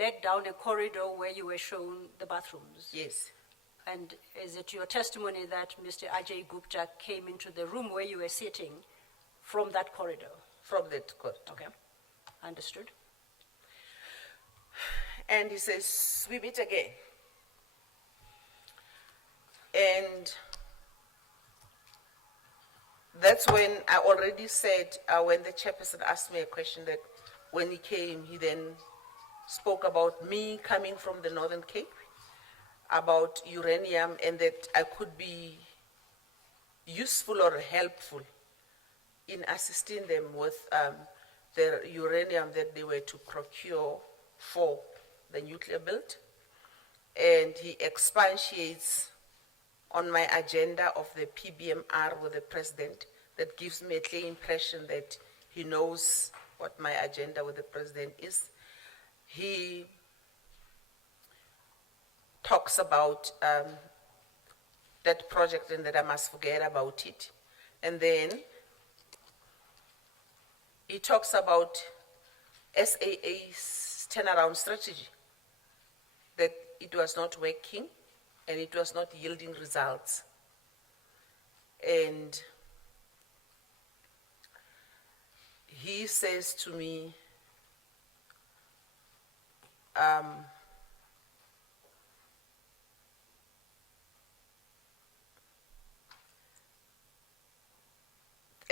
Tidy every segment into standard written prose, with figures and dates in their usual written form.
led down a corridor where you were shown the bathrooms. Yes. And is it your testimony that Mr. Ajay Gupta came into the room where you were sitting from that corridor? From that corridor. Okay, understood. And he says, we meet again. And that's when I already said, when the chairperson asked me a question, that when he came, he then spoke about me coming from the Northern Cape, about uranium, and that I could be useful or helpful in assisting them with the uranium that they were to procure for the nuclear build. And he expatiates on my agenda of the PBMR with the president. That gives me a clear impression that he knows what my agenda with the president is. He talks about that project and that I must forget about it. And then he talks about SAA's turnaround strategy, that it was not working and it was not yielding results. And he says to me,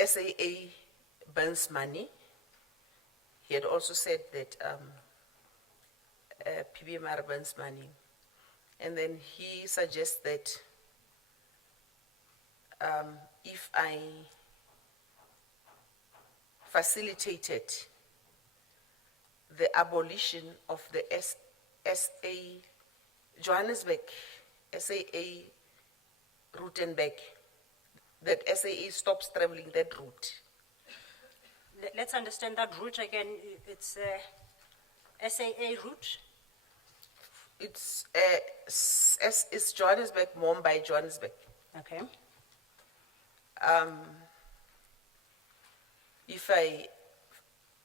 SAA burns money. He had also said that PBMR burns money. And then he suggests that if I facilitated the abolition of the SA Johannesburg, SAA route and back, that SAA stops traveling that route. Let's understand that route again. It's SAA route? It's Johannesburg, Mumbai, Johannesburg. Okay. If I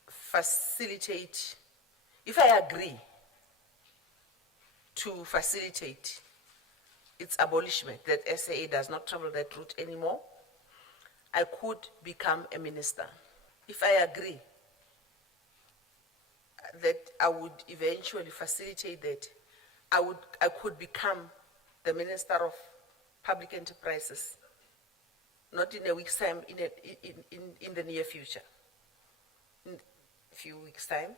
facilitate, if I agree to facilitate its abolishment, that SAA does not travel that route anymore, I could become a minister. If I agree that I would eventually facilitate that, I could become the Minister of Public Enterprises, not in a week's time, in the near future, in a few weeks' time.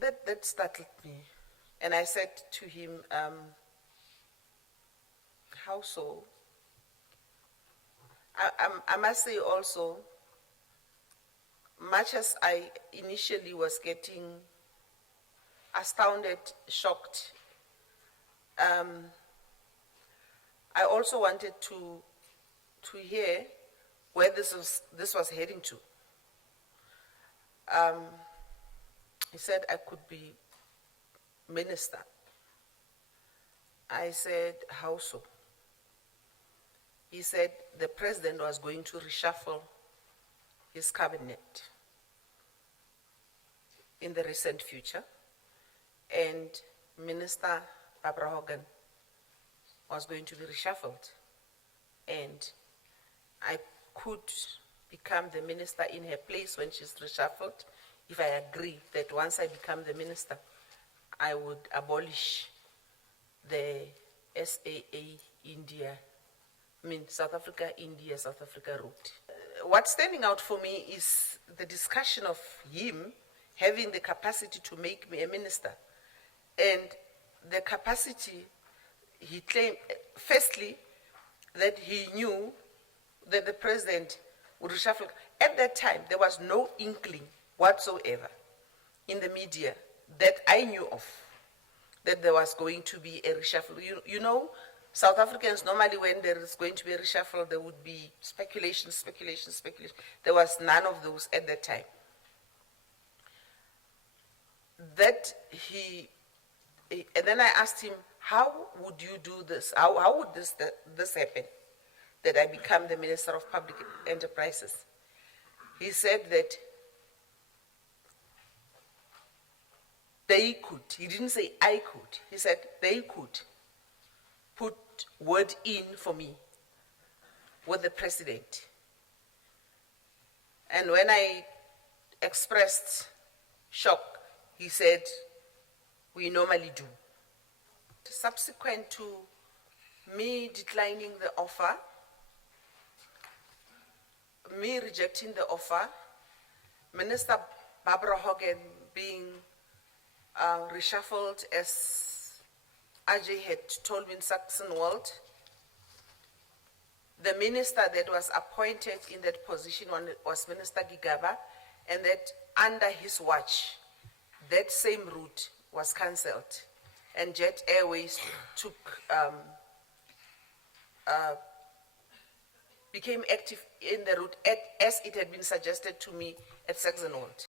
That startled me. And I said to him, how so? I must say also, much as I initially was getting astounded, shocked, I also wanted to hear where this was heading to. He said I could be minister. I said, how so? He said the president was going to reshuffle his cabinet in the recent future, and Minister Barbara Hogan was going to be reshuffled, and I could become the minister in her place when she's reshuffled if I agree that once I become the minister, I would abolish the SAA India, South Africa, India, South Africa route. What's standing out for me is the discussion of him having the capacity to make me a minister, and the capacity he claimed, firstly, that he knew that the president would reshuffle. At that time, there was no inkling whatsoever in the media that I knew of that there was going to be a reshuffle. You know, South Africans, normally when there is going to be a reshuffle, there would be speculation. There was none of those at that time. And then I asked him, how would you do this? How would this happen, that I become the Minister of Public Enterprises? He said that they could, he didn't say I could, he said they could put word in for me with the president. And when I expressed shock, he said, we normally do. Subsequent to me declining the offer, me rejecting the offer, Minister Barbara Hogan being reshuffled as Ajay had told me in Saxonwold, the minister that was appointed in that position was Minister Gigaba, and that under his watch, that same route was cancelled, and Jet Airways became active in the route as it had been suggested to me at Saxonwold.